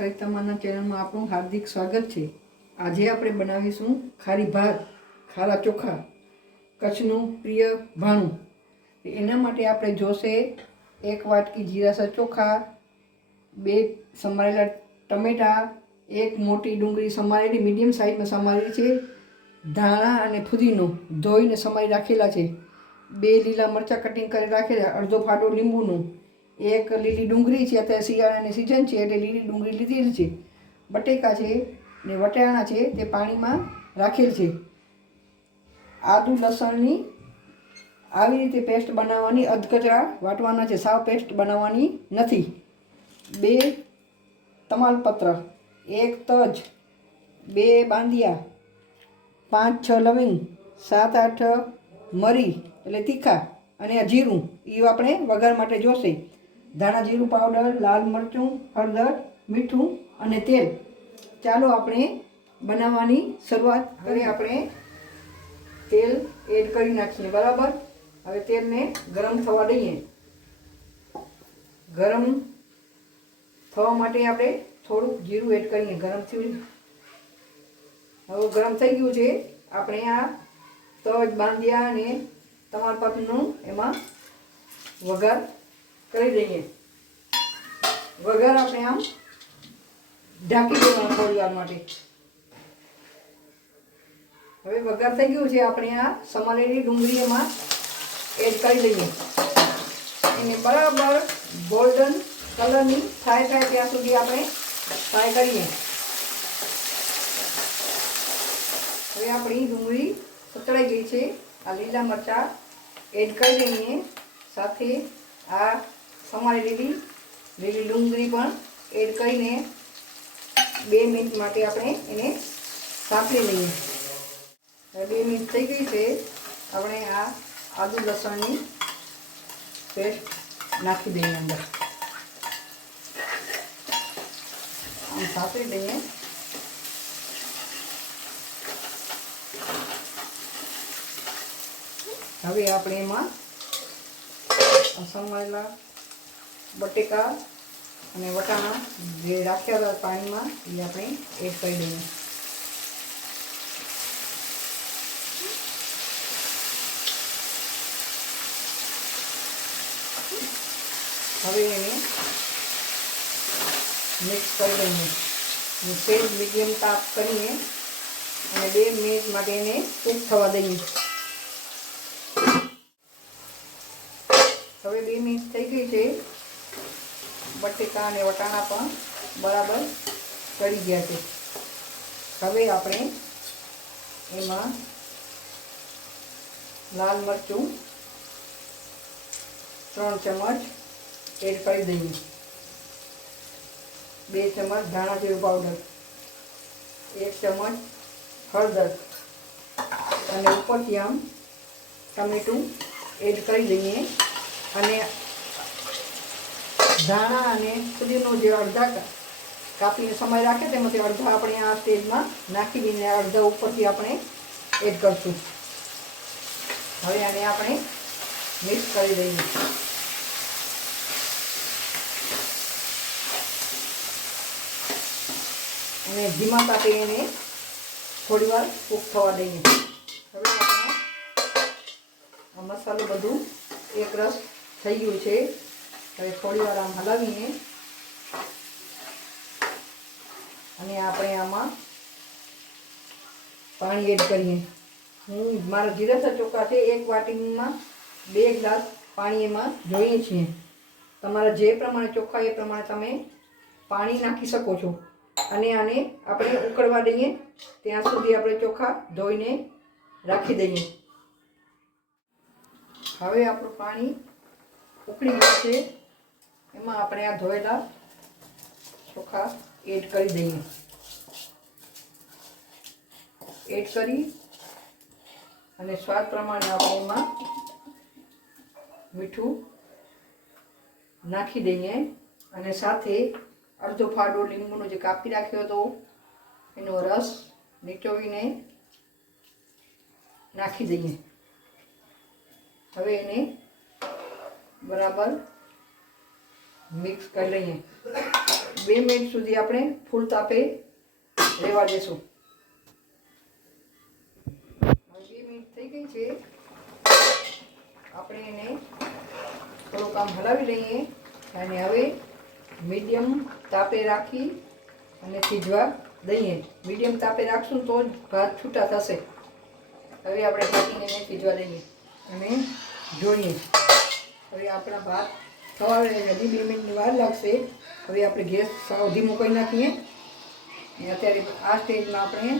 સરિતામાના ચેનલમાં આપનું હાર્દિક સ્વાગત છે। આજે આપણે બનાવીશું ખારી ભાત, ખારા ચોખા, કચ્છનું પ્રિય ભાણું। એના માટે આપણે જોશે 1 વાટકી જીરાસર ચોખા, 2 સમારેલા ટમેટા, 1 મોટી ડુંગળી સમારેલી મીડિયમ સાઇઝમાં સમારેલી છે, ધાણા અને ફુદીનો ધોઈને સમારી રાખેલા છે, 2 લીલા મરચાં કટિંગ કરી રાખેલા, અડધો ફાડો લીંબુનું, 1 લીલી ડુંગળી છે। અત્યારે શિયાળાની સિઝન છે એટલે લીલી ડુંગળી લીધેલી છે, બટેકા છે ને વટાણા છે તે પાણીમાં રાખેલ છે। આદુ લસણની આવી રીતે પેસ્ટ બનાવવાની, અધકચરા વાટવાના છે, સાવ પેસ્ટ બનાવવાની નથી। 2 તમાલપત્ર, 1 તજ, 2 બાંદિયા, 5-6 લવિંગ, 7-8 મરી એટલે તીખા, અને જીરું એ આપણે વઘાર માટે જોશે। ધાણા જીરું પાવડર, લાલ મરચું, હળદર, મીઠું અને તેલ। ચાલો આપણે બનાવવાની શરૂઆત કરીએ। આપણે તેલ એડ કરી નાખીએ, બરાબર। હવે તેલને ગરમ થવા દઈએ। ગરમ થવા માટે આપણે થોડુંક જીરું એડ કરીએ। ગરમ થયું, હવે ગરમ થઈ ગયું છે। આપણે આ તજ, બાંદિયા અને તમાલપત્રનું એમાં વઘાર કરી દઈએ। વઘાર આપણે આમ ઢાંકી દેવાનો થોડી વાર માટે। હવે વઘાર થઈ ગયું છે, આપણે આ સમારેલી ડુંગળી એમાં એડ કરી દઈએ। એને બરાબર ગોલ્ડન કલરની થાય ત્યાં સુધી આપણે ફ્રાય કરીએ। હવે આપણી ડુંગળી સતળાઈ ગઈ છે। આ લીલા મરચાં એડ કરી દઈએ, સાથે આ સમારેલી લીલી ડુંગળી પણ એડ કરીને 2 મિનિટ માટે આપણે એને સાંતળી લઈએ। 2 મિનિટ થઈ ગઈ છે। આપણે આ આદુ લસણની પેસ્ટ નાખી દઈએ અંદર, આમ સાંતળી દઈએ। હવે આપણે એમાં સમારેલા બટેકા અને વટાણા જે રાખ્યા હતા પાણીમાં એ આપણે એડ કરી દઈએ। હવે એને મિક્સ કરી દઈએ। તેલ મીડિયમ તાપ કરીને અને 2 મિનિટ માટે એને કૂક થવા દઈએ। હવે 2 મિનિટ થઈ ગઈ છે। બટેકા અને વટાણા પણ બરાબર કરી ગયા છે। હવે આપણે એમાં લાલ મરચું 3 ચમચ એડ કરી દઈએ, 2 ચમચ ધાણા જીરું પાવડર, 1 ચમચ હળદર અને ઉપરથી આમ ટમેટું એડ કરી દઈએ। અને ધાણા અને ફુદીનો જે અડધા કાપીને સમય રાખે તેમાંથી અડધા આપણે આ સ્ટેજમાં નાખી દઈને અડધા ઉપરથી આપણે એડ કરશું। હવે આને આપણે મિક્સ કરી દઈએ અને ધીમા તાપે એને થોડી વાર કૂક થવા દઈએ। હવે આપણે આ મસાલો બધું એક રસ થઈ ગયું છે। હવે થોડી વાર આમ હલાવીને અને આપણે આમાં પાણી એડ કરીએ। મારા જીરાસર ચોખા છે, 1 વાટીમાં 2 ગ્લાસ પાણી એમાં જોઈએ છીએ। તમારા જે પ્રમાણે ચોખા એ પ્રમાણે તમે પાણી નાખી શકો છો। અને આને આપણે ઉકળવા દઈએ ત્યાં સુધી આપણે ચોખા ધોઈને રાખી દઈએ। હવે આપણું પાણી ઉકળી ગયું છે, એમાં આપણે આ ધોયેલા ચોખા એડ કરી દઈએ। એડ કરી અને સ્વાદ પ્રમાણે આપણે એમાં મીઠું નાખી દઈએ અને સાથે અડધો ફાડો લીંબુનો જે કાપી રાખ્યો હતો એનો રસ નીચોવીને નાખી દઈએ। હવે એને બરાબર મિક્સ કરી લઈએ। 2 મિનિટ સુધી આપણે ફૂલ તાપે રહેવા દેશું. 2 મિનિટ થઈ ગઈ છે. આપણે એને થોડુંક આમ હલાવી લઈએ અને હવે મીડિયમ તાપે રાખી અને થીજવા દઈએ. મીડિયમ તાપે રાખશું તો જ ભાત છૂટા થશે. હવે આપણે ઢાંકીને એને થીજવા દઈએ અને જોઈએ. હવે આપણા ભાત થવા હજી 2 મિનિટની વાર લાગશે. હવે આપણે ગેસ સાવ ધીમો કરી નાખીએ. અને અત્યારે આ સ્ટેજમાં આપણે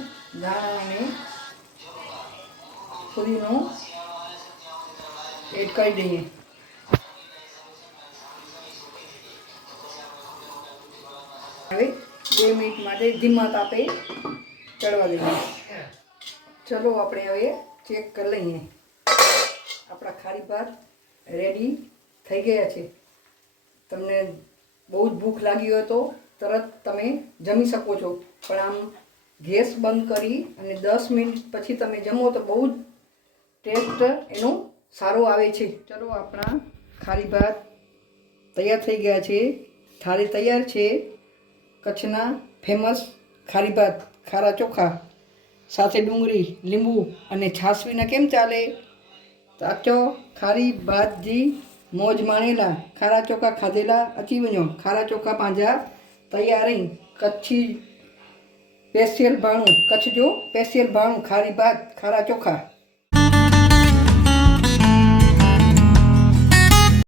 દાણા અને ફુદીનો એડ કરી દઈએ. હવે 2 મિનિટ માટે ધીમા તાપે ચડવા દઈએ. ચલો આપણે હવે ચેક કરી લઈએ. આપણા ખારી ભાત રેડી થઈ ગયા છે. તમને બહુ જ ભૂખ લાગી હોય તો તરત તમે જમી શકો છો, પણ આમ ગેસ બંધ કરી અને 10 મિનિટ પછી તમે જમો તો બહુ જ ટેસ્ટ એનો સારો આવે છે. ચલો આપણા ખારી ભાત તૈયાર થઈ ગયા છે. થાળી તૈયાર છે. કચ્છના ફેમસ ખારી ભાત ખારા ચોખા સાથે ડુંગળી, લીંબુ અને છાશ વિના કેમ ચાલે? સાચો ખારી ભાતજી મોજ માણેલા, ખારા ચોખા ખાધેલા અચી વñो. ખારા ચોખા પાંજા તૈયારી. કચ્છી સ્પેશિયલ ભાણું, કચ્છ જો સ્પેશિયલ ભાણું ખારી ભાત ખારા ચોખા.